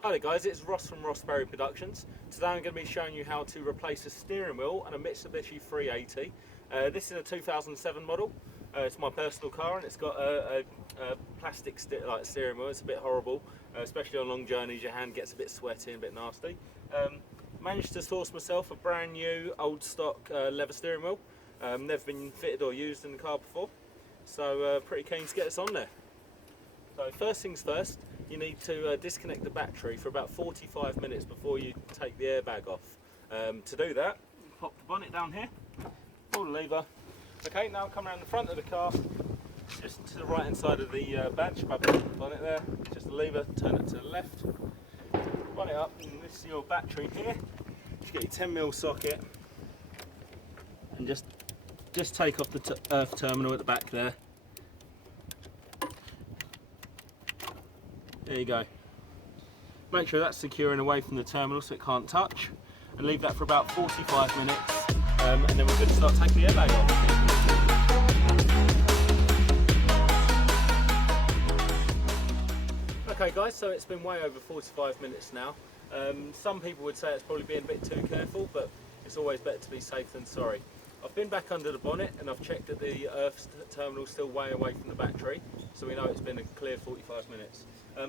Hi there guys, it's Ross from Rossberry Productions. Today I'm going to be showing you how to replace a steering wheel on a Mitsubishi 380. This is a 2007 model. It's my personal car and it's got a plastic steering wheel. It's a bit horrible, especially on long journeys. Your hand gets a bit sweaty and a bit nasty. Managed to source myself a brand new old stock leather steering wheel. Never been fitted or used in the car before, so pretty keen to get this on there. So first things first, you need to disconnect the battery for about 45 minutes before you take the airbag off. To do that, pop the bonnet down here, pull the lever. Okay, now come around the front of the car, just to the right hand side of the badge, bonnet there, just the lever, turn it to the left, bonnet up, and this is your battery here. You get your 10mm socket, and just take off the earth terminal at the back there. There you go. Make sure that's secure and away from the terminal so it can't touch, and leave that for about 45 minutes, and then we're going to start taking the airbag off. Okay guys, so it's been way over 45 minutes now. Some people would say it's probably being a bit too careful, but it's always better to be safe than sorry. I've been back under the bonnet and I've checked that the earth terminal is still way away from the battery, so we know it's been a clear 45 minutes.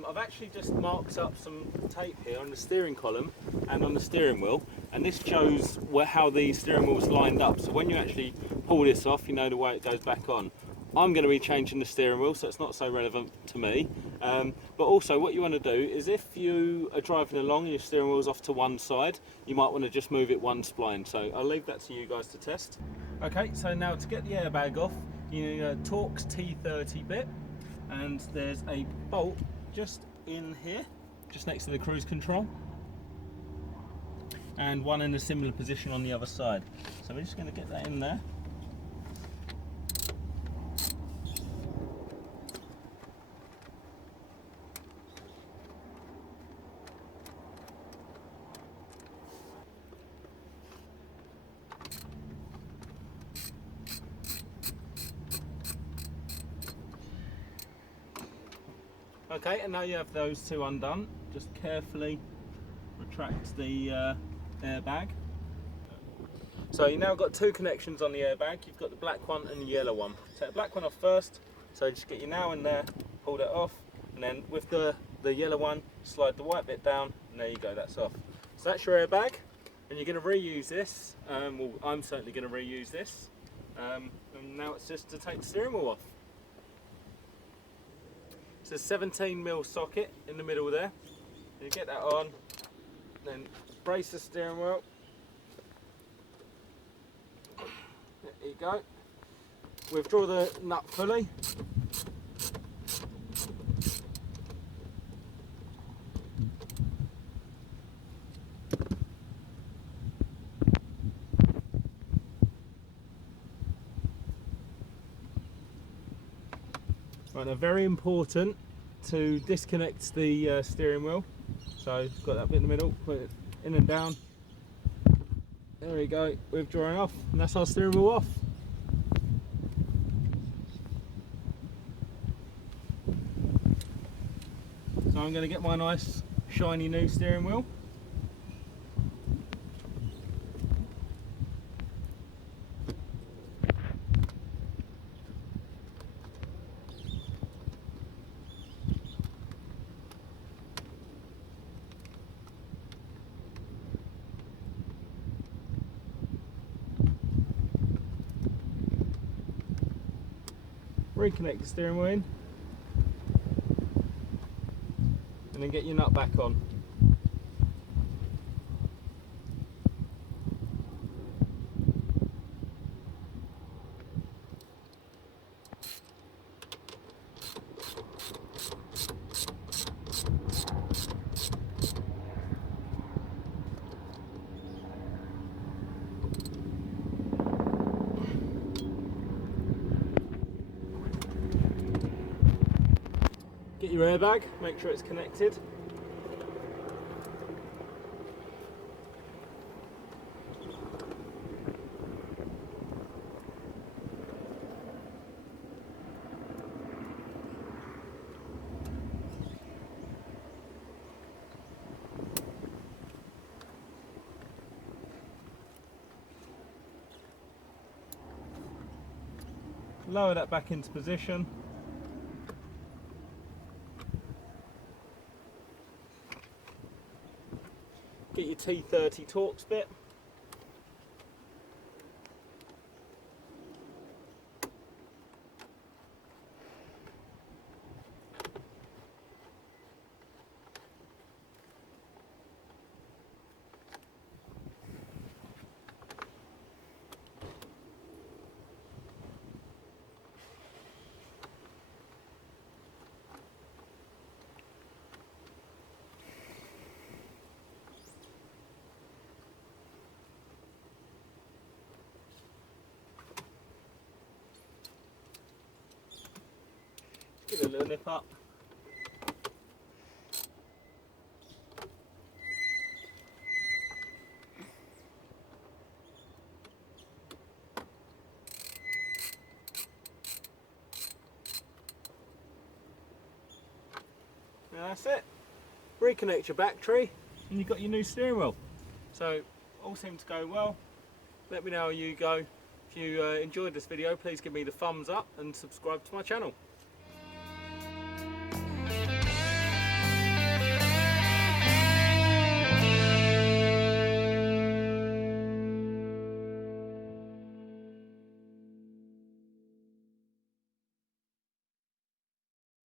I've actually just marked up some tape here on the steering column and on the steering wheel, and this shows how the steering wheel is lined up, so when you actually pull this off you know the way it goes back on. I'm going to be changing the steering wheel, so it's not so relevant to me, but also what you want to do is, if you are driving along and your steering wheel's off to one side, you might want to just move it one spline, so I'll leave that to you guys to test. Okay, so now to get the airbag off, you need a Torx T30 bit, and there's a bolt just in here, just next to the cruise control, and one in a similar position on the other side. So we're just going to get that in there. Okay, and now you have those two undone, just carefully retract the airbag. So you now got two connections on the airbag. You've got the black one and the yellow one. Take the black one off first, so just get your nail in there, pull that off, and then with the yellow one, slide the white bit down, and there you go, that's off. So that's your airbag, and you're going to reuse this. Well, I'm certainly going to reuse this. And now it's just to take the steering wheel off. It's a 17mm socket in the middle there. You get that on, then brace the steering wheel. There you go. Withdraw the nut pulley. Right, now very important to disconnect the steering wheel. So got that bit in the middle, put it in and down. There we go, withdrawing off, and that's our steering wheel off. So I'm going to get my nice shiny new steering wheel. Reconnect the steering wheel in, and then get your nut back on. Get your airbag, make sure it's connected. Lower that back into position. Get your T30 Torx bit. Give it a little nip up. Now that's it. Reconnect your battery and you've got your new steering wheel. So all seemed to go well. Let me know how you go. If you enjoyed this video, please give me the thumbs up and subscribe to my channel.